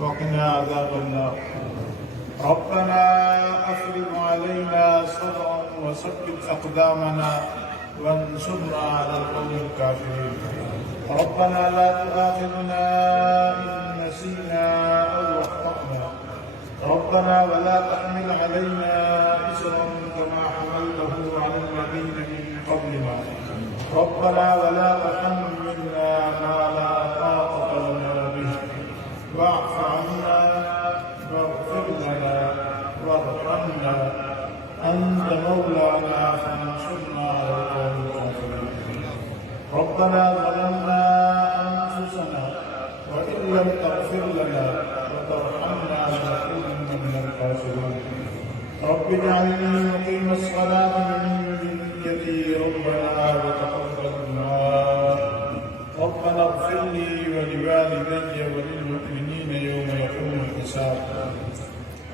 وقنا عذاب النار. ربنا أفرغ علينا صبرا وثبت أقدامنا وانصرنا على القوم الكافرين. ربنا لا تؤاخذنا إن نسينا أو أخطأنا. ربنا ولا تحمل علينا إصرا كما حملته على الذين من قبلنا. ربنا ولا تحملنا ما لا طاقة لنا به واعف عنا واغفر لنا وارحمنا أنت مولانا فانصرنا على القوم الكافرين. ربنا ظلمنا أنفسنا وإن لم تغفر لنا وترحمنا لنكونن من الخاسرين. رب اجعلني مقيم الصلاة من ذريتي ربنا وتقبل دعاء. ربنا اغفر لي ولوالدي وللمؤمنين يوم يقوم الحساب.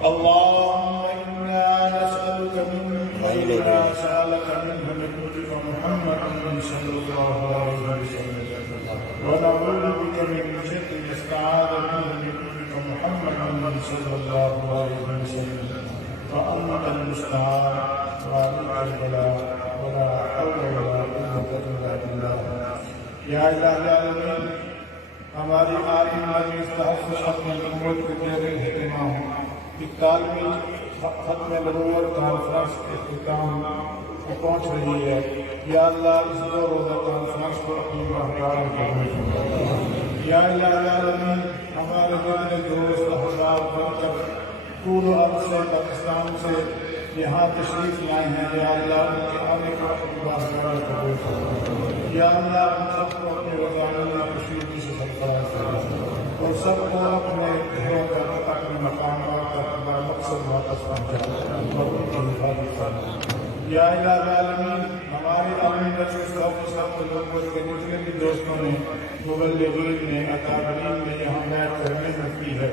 اللهم إنا نسألك من خير ما سألك منه نبيك محمد صلى الله عليه وسلم ونعوذ بك من شر ما استعاذ منه نبيك محمد صلى الله عليه وسلم وأنت المستعان وعليك البلاء ولا حول ولا قوة إلا بالله. या इलाही हमारी आलिम मजलिस तहफ़्फ़ुज़ ख़त्म नबूवत के ज़ेर इह्तिमाम 41वीं ख़त्म नबूवत कॉन्फ्रेंस के इख्तिताम को पहुँच रही है। या अल्लाह इस दो रोज़ा कॉन्फ्रेंस को अपनी बारगाह में कबूल फरमा। या इलाही हमारे बड़े दोस्त अहबाब बनकर पूरे अर्ज़ से पाकिस्तान से यहाँ तशरीफ़ लाए हैं। या अल्लाह उनके आने को अपनी बारगाह में कबूल फरमा। या अल्लाह हम सबको अपने रज़ामंदी खुशी से सरफराज फरमा और सबको अपने घरों तक अपने मकामात तक अपना मकसद वापस पहुँचा और उनकी हिफाजत फरमा। या इलाही हमारे आलिम मजलिस के जितने भी दोस्तों ने मुबल्लिगीन ने अकाबरीन ने यहाँ बैठ कर मेहनत की है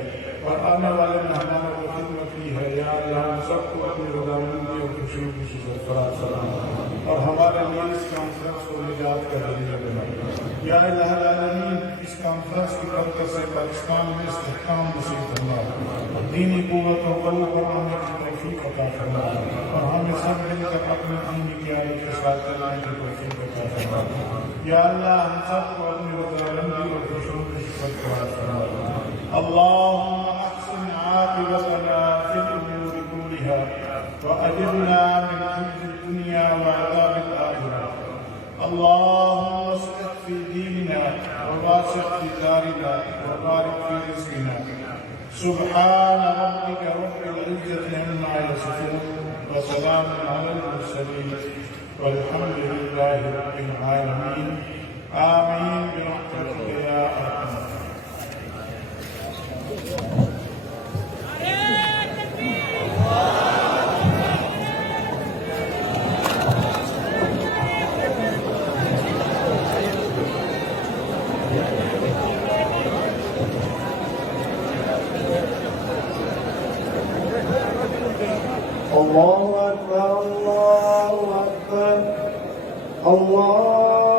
और आने वाले मेहमानों को खिदमत की है। या अल्लाह हम सबको अपनी रज़ामंदी और खुशी से सरफराज फरमा और हमारे लिए इस कॉन्फ्रेंस को निजात का जरिया बना। या इलाही इस कॉन्फ्रेंस की बरकत से पाकिस्तान में इस्तेहकाम नसीब फरमा और दीनी क़ुव्वत और क़बूल करने की तौफ़ीक़ अता फरमा और हमें सब मिलकर अपने दीनी की आयत के साथ चलाने की तौफ़ीक़ अता फरमा। या अल्लाह हम सबको अपनी रज़ामंदी और खुशी से सरफराज फरमा। अल्लाहुम्मा अहसिन आक़िबतना फ़िल उमूरि कुल्लिहा वअजिरना मिन ख़िज़्यि الدنيا وعذاب الآخرة. اللهم اصلح في ديننا وواسع في دارنا وبارك في رزقنا. سبحان ربك رب العزة عما يصفون وسلام على المرسلين والحمد لله رب العالمين. آمين برحمتك يا أرحم الله أكبر الله أكبر الله